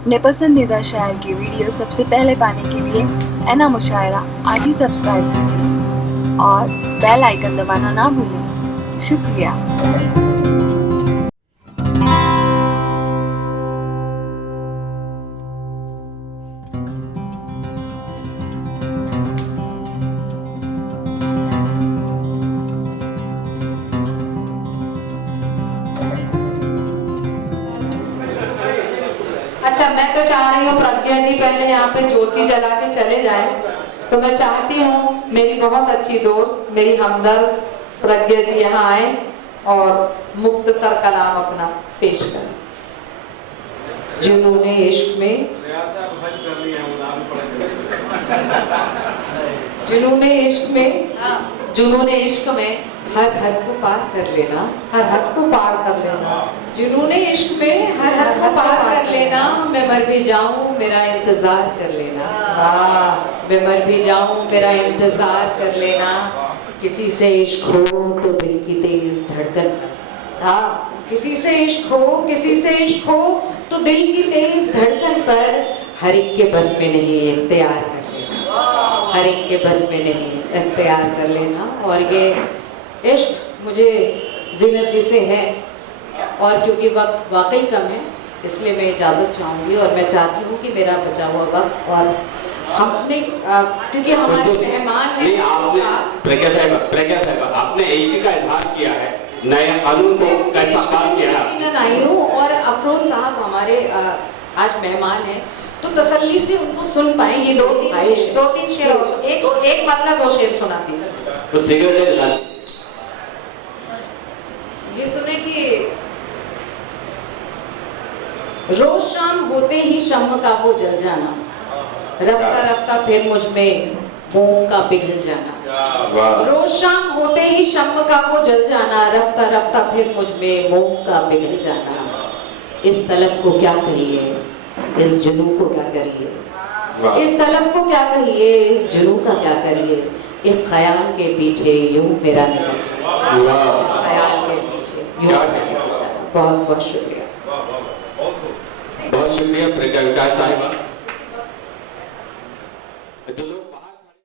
अपने पसंदीदा शायर की वीडियो सबसे पहले पाने के लिए एना मुशायरा आज ही सब्सक्राइब कीजिए और बेल आइकन दबाना ना भूलें। शुक्रिया। अच्छा, मैं तो चाह रही हूँ प्रज्ञा जी पहले यहाँ पे ज्योति जला के चले जाएं। तो मैं चाहती हूँ मेरी बहुत अच्छी दोस्त, मेरी हमदर्द प्रज्ञा जी यहाँ आए और मुख्तसर कलाम अपना पेश करें। जुनूने इश्क में, जुनूने इश्क में, जुनूने इश्क में हर हद को पार कर लेना, हर हद को पार कर लेना। जुनूने इश्क में हर हद को पार कर लेना। मैं मर भी जाऊं मेरा इंतजार कर लेना, मैं मर भी जाऊं मेरा इंतजार कर लेना। किसी से इश्क हो तो दिल की तेज धड़कन, किसी से इश्क हो, किसी से इश्क हो तो दिल की तेज धड़कन पर हर एक के बस में नहीं इख्तियार कर लेना, हर एक के बस में नहीं इख्तियार कर लेना। और ये इश्क मुझे ज़ीनत जी से है, और क्योंकि वक्त वाकई कम है इसलिए मैं इजाज़त चाहूँगी। और मैं चाहती हूँ कि मेरा बचा हुआ वक्त, और हमने क्योंकि हमारे मेहमान हैं। प्रज्ञा साहिबा, आपने इश्क का इजहार किया है, नए कानून को कैसा पार किया है। आई हूँ और अफरोज साहब हमारे आज मेहमान हैं, तो तसल्ली से उनको सुन पाए। ये दो तीन शेर, एक मतलब 2 शेर सुनाती है। ये सुने कि रोज शाम होते ही शम्म का वो जल जाना, रफ्ता रफ्ता फिर मुझ में मोम का पिघल जाना। रोज शाम होते ही शम्म का वो जल जाना, रफ्ता रफ्ता फिर मुझ में मोम का पिघल जाना। इस तलब को क्या करिए, इस जुनू को क्या करिए, इस तलब को क्या करिए, इस जुनू का क्या करिए। एक ख्याल के पीछे यूं मेरा निकल जाना, ख्याल के पीछे यूं मेरा निकल जाना। बहुत बहुत शुक्रिया। बहुत शुक्रिया प्रज्ञा साहिबा।